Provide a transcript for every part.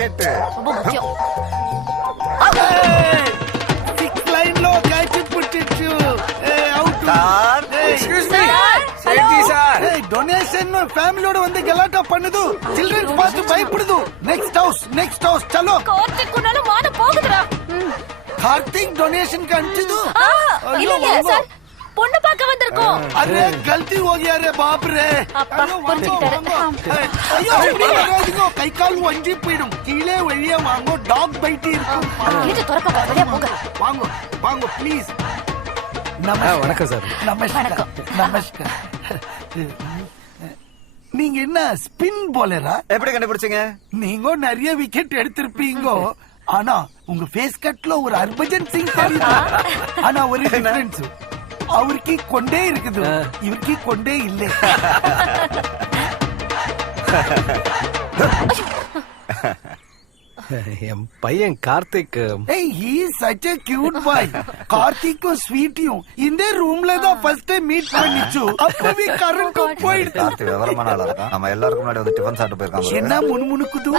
Wicket ரொம்ப முக்கியம். Six line లో క్యాచ్ పుట్టించు అవుట్ சார் சார், డొనేషన్ ఫ్యామిలీயோட வந்து గలాటా பண்ணுது చిల్డ్రన్స్ பார்த்து பயப்படுது నెక్స్ట్ హౌస్ చలో கார்த்திக் குன்னால மான போகுதுடா. కార్తీక్ డొనేషన్ కి అంచదు இல்ல சார், பொண்ணு பார்க்க வந்திருக்கோம். अरे गलती हो गया रे बाप रे அப்பா, புரிஞ்சுக்கிட்டாரு. ஐயோ இப்படி வராதீங்க கை கால் வஞ்சி போயிடும் கீழே வெளியே வாங்க டாக் பைட் இருக்கும் இது துறக்க வழியா போக. வாங்க வாங்க ப்ளீஸ் வணக்கம் சார். நமஸ்கார் நமஸ்கார் நீங்க என்ன ஸ்பின் போலரா எப்படி கண்டுபிடிச்சீங்க? நீங்க நிறைய விக்கெட் எடுத்திருப்பீங்க ஆனா உங்க ஃபேஸ் கட்ல ஒரு ஹர்பஜன் சிங் தெரியுது ஆனா ஒரு டிஃபரன்ஸ் அவருக்கு கொண்டே இருக்குது இவருக்கு கொண்டே இல்லை என் பையன் கார்த்திக் ஏய் he is such a cute boy கார்த்திக்கும் ஸ்வீட்டியும் இந்த ரூம்ல தான் ஃபர்ஸ்ட் டைம் மீட் பண்ணிச்சு அப்பவே கரண்ட் போயிடுச்சு கார்த்தி விவரமான ஆளா இருக்கான். நம்ம எல்லாருக்கும் முன்னாடி வந்து டிஃபன் சாப்பிட்டு போயிருக்காங்க. என்ன முணுமுணுக்குது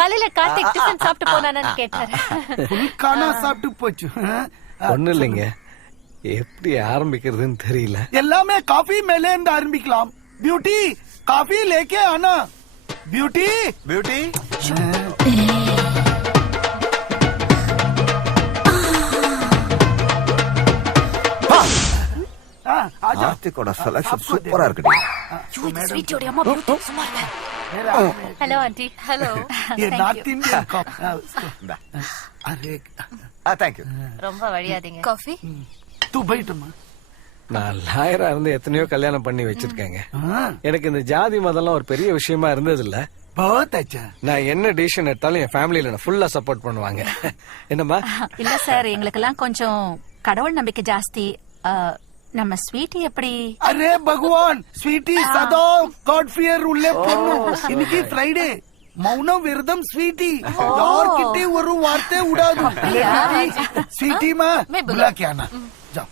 காலையில கார்த்திக் டிஃபன் சாப்பிட்டு போனானு கேட்டாரு. ஃபுல் கானா சாப்பிட்டு போச்சு ஒண்ணு இல்லைங்க, எப்படி ஆரம்பிக்கிறதுன்னு தெரியல. எல்லாமே காஃபி மேலே இருந்து ஆரம்பிக்கலாம் பியூட்டி காஃபி லேக்கே ஆனா பியூட்டி பியூட்டி ஆஜா கார்த்திகோட செலக்ஷன் சூப்பரா இருக்குடி. ஸ்வீட்டோட அம்மா பியூட்டி சும்மா இருங்க. Hello aunty. ஹலோ. ये नॉर्थ इंडियन कॉफी अरे தேங்க்யூ. ரொம்ப வழியாதீங்க. காஃபி? तू बैठ मां நான் லாயரா இருந்து எத்தனையோ கல்யாணம் பண்ணி வச்சிருக்கேங்க. எனக்கு இந்த ஜாதி மதம்லாம் ஒரு பெரிய விஷயமா இருந்தது இல்ல. बहुत अच्छा நான் என்ன டிசிஷன் எடுத்தாலும் என் ஃபேமிலியில ஃபுல்லா சப்போர்ட் பண்ணுவாங்க. என்னம்மா? இல்ல சார், எங்களுக்கெல்லாம் கொஞ்சம் கடவுள் நம்பிக்கை ஜாஸ்தி. நம்ம ஸ்வீட்டி எப்படி? अरे भगवान स्वीटी सदा गॉड फियर உள்ளே பொண்ணு இன்னைக்கு ஃப்ரைடே மௌனம் விரதம் ஸ்வீட்டி யார்கிட்டே ஒரு வார்த்தை விடாது ஸ்வீட்டி மா बुला के आना जाओ